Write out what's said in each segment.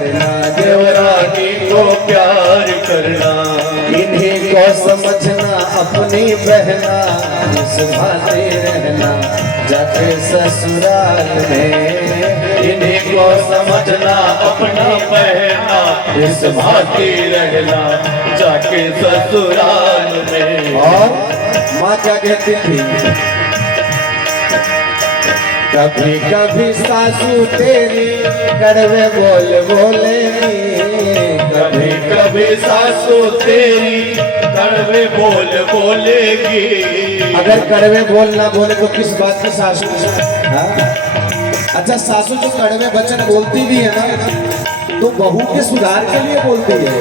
देवरानी को प्यार करना, इन्हीं को समझना अपनी बहना, इस भांति रहना जाके ससुराल में। इन्हीं को समझना अपना बहना, इस भांति रहना जाके ससुराल में। और माँ क्या कहती थी, कभी कभी सासू तेरी कड़वे बोल बोलेगी, कभी कभी सासू तेरी कड़वे बोल बोलेगी। अगर कड़वे बोल ना बोले तो किस बात की सासू? हाँ? अच्छा, सासू जो कड़वे वचन बोलती भी है ना, तो बहू के सुधार के लिए बोलती है।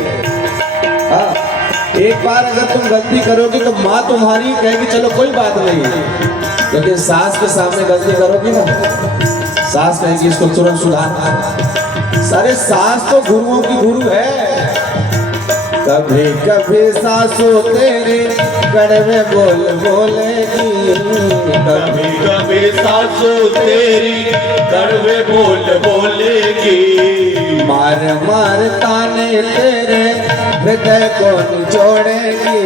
हाँ, एक बार अगर तुम गलती करोगी तो माँ तुम्हारी कहेगी चलो कोई बात नहीं, लेकिन सास के सामने गलती करोगी ना, सास कहेगी इसको तुरंत सुधार। सारे सास तो गुरुओं की गुरु है। कभी कभी सासू तेरी कड़वे बोल बोलेगी, कभी कभी सासू तेरी कड़वे बोल बोलेगी। मार मार ताने तेरे हृदय को निचोड़ेगी,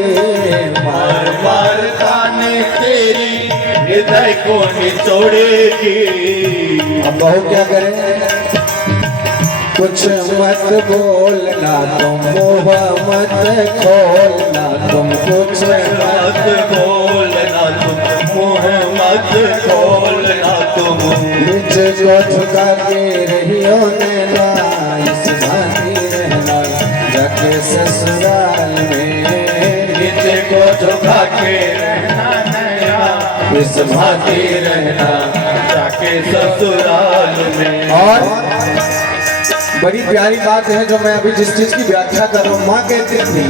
मार मार ताने तेरी हृदय को निचोड़ेगी। अब बहू क्या करे, कुछ मत बोलना तुम, मुँह मत खोलना तुम, कुछ मत बोलना तुम, मुँह मत खोलना तुम। निज को झुका के रहियो नैना, इस भांति रहना जाके ससुराल में। निज को झुका के रहना नैना, इस भांति रहना जाके ससुराल में। और बड़ी प्यारी बात है जो मैं अभी जिस चीज की व्याख्या कर रहा हूँ, माँ कहती थी,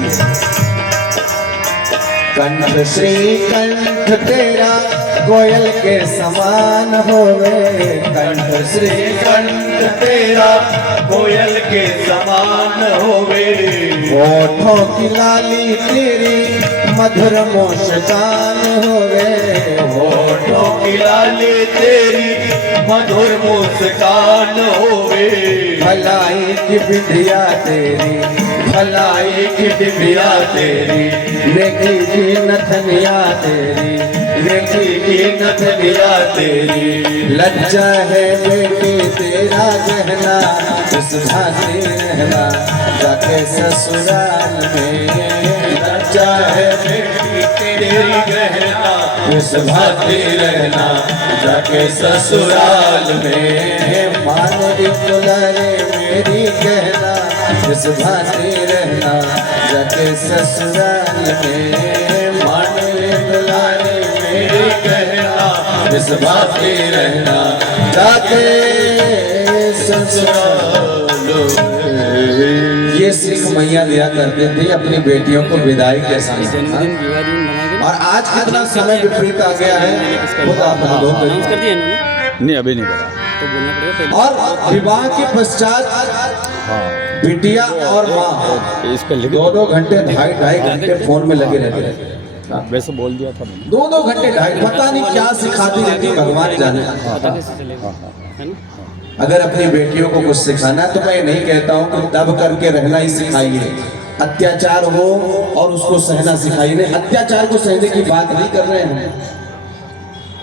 कंठ श्री कंठ तेरा कोयल के समान होवे, कंठ श्री कंठ तेरा कोयल के समान होवे। होठों की लाली तेरी मधुर मुस्कान होवे, होठों की लाली तेरी मधुर मुस्कान होवे। भलाई की बिंदिया तेरी, भलाई की बिंदिया तेरी, लेकी की नथनिया तेरी, लेकी की नथनिया तेरी। लज्जा है बेटी तेरा गहना, इस भांति रहना जाके ससुराल में। लज्जा है बेटी तेरी गहना, इस भांति रहना जाके ससुराल में। मान दुलारे मेरी कहना, इस भांति रहना जाके ससुराल में। मान दुलारे मेरी कहना, इस भांति रहना जाके ससुराल में। ये सीख मैया दिया करते थे अपनी बेटियों को विदाई के समय। और आज कितना समय विपरीत आ गया है, खुद आप अनुभव करिए। नहीं अभी नहीं करा तो बोलना पड़ेगा। और विवाह के पश्चात बिटिया और माँ इस पर लिख 2-2 घंटे 2.5 घंटे फोन में लगे रहते हैं। वैसे बोल दिया था मैंने। 2-2 घंटे 2.5, पता नहीं क्या सिखाती रहती भगवान जाने। पता कैसे चलेगा, है ना? अगर अपनी बेटियों को कुछ सिखाना तो मैं नहीं कहता हूँ कि दब करके रहना ही सिखाइए, अत्याचार हो और उसको सहना सिखाइए। नहीं, अत्याचार को सहने की बात नहीं कर रहे हैं।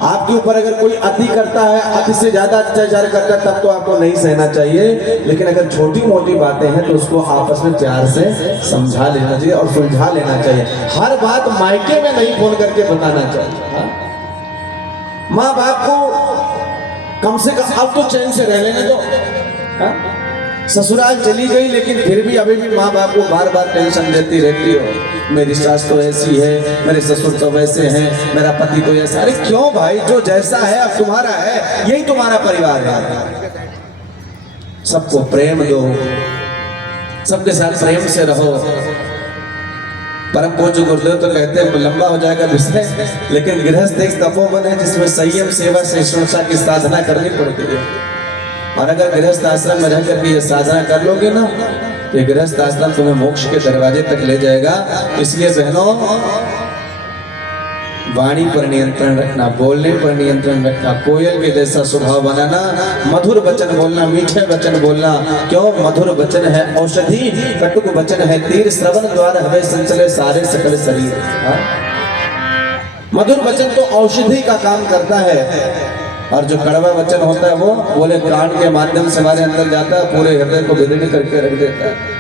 आपके ऊपर अगर कोई अति करता है, अति से ज्यादा अत्याचार करता है, तब तो आपको नहीं सहना चाहिए। लेकिन अगर छोटी मोटी बातें हैं तो उसको आपस में प्यार से समझा लेना चाहिए और सुलझा लेना चाहिए। हर बात मायके में नहीं फोन करके बताना चाहिए। माँ बाप को कम से कम अब तो चैन से रह लेने दो। ससुराल चली गई लेकिन फिर भी अभी भी माँ बाप को बार बार टेंशन देती रहती हो, मेरी सास तो ऐसी है, मेरे ससुर तो वैसे हैं, मेरा पति तो ऐसा। अरे क्यों भाई, जो जैसा है अब तुम्हारा है, यही तुम्हारा परिवार है। सबको प्रेम दो, सबके साथ प्रेम से रहो। परम पूज्य गुरुदेव तो कहते हैं लंबा हो जाएगा विषय, लेकिन गृहस्थ एक तपोवन है जिसमें संयम, सेवा, सहिष्णुता की साधना करनी पड़ती है। और अगर गृहस्थ आश्रम में रह करके ये साधना कर लोगे ना, तो गृहस्थ आश्रम तुम्हें मोक्ष के दरवाजे तक ले जाएगा। इसलिए बहनों, वाणी पर नियंत्रण रखना, बोलने पर नियंत्रण रखना, कोयल के जैसा स्वभाव बनाना, मधुर वचन बोलना, मीठे वचन बोलना। क्यों? मधुर वचन है औषधि, कटुक वचन है तीर, श्रवण द्वारा हमें संचले सारे सकल शरीर। हाँ? मधुर वचन तो औषधि का काम करता है, और जो कड़वा वचन होता है वो बोले कान के माध्यम से हमारे अंदर जाता है, पूरे हृदय को विदीर्ण करके रख देता है।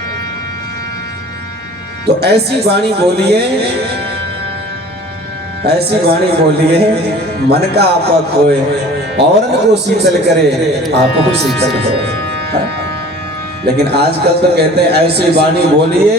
तो ऐसी वाणी बोलिए, ऐसी वाणी बोलिए, मन का आपा खोए, औरन को शीतल करे, आपको शीतल हो। लेकिन आजकल तो कहते हैं ऐसी वाणी बोलिए